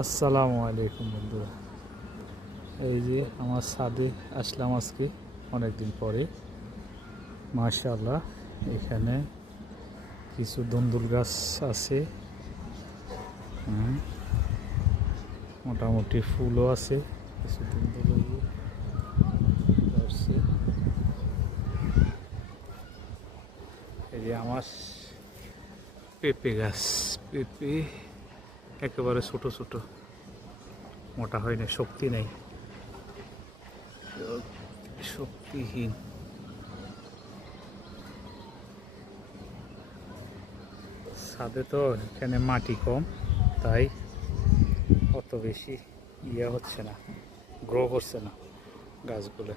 আসসালামু আলাইকুম বন্ধুরা। এই যে আমার ছাদে আসলাম আজকে অনেকদিন পরে। মাশাআল্লাহ, এখানে কিছু দুন্দুল গাছ আছে, মোটামুটি ফুলও আছে। কিছু দুন্দুল ধরছে। এই যে আমার পেঁপে গাছ, পেঁপে একেবারে ছোট ছোট, মোটা হয় না, শক্তি নেই, শক্তিহীন। ছাদে তো এখানে মাটি কম, তাই অত বেশি হচ্ছে না, গ্রো করছে না গাছগুলো।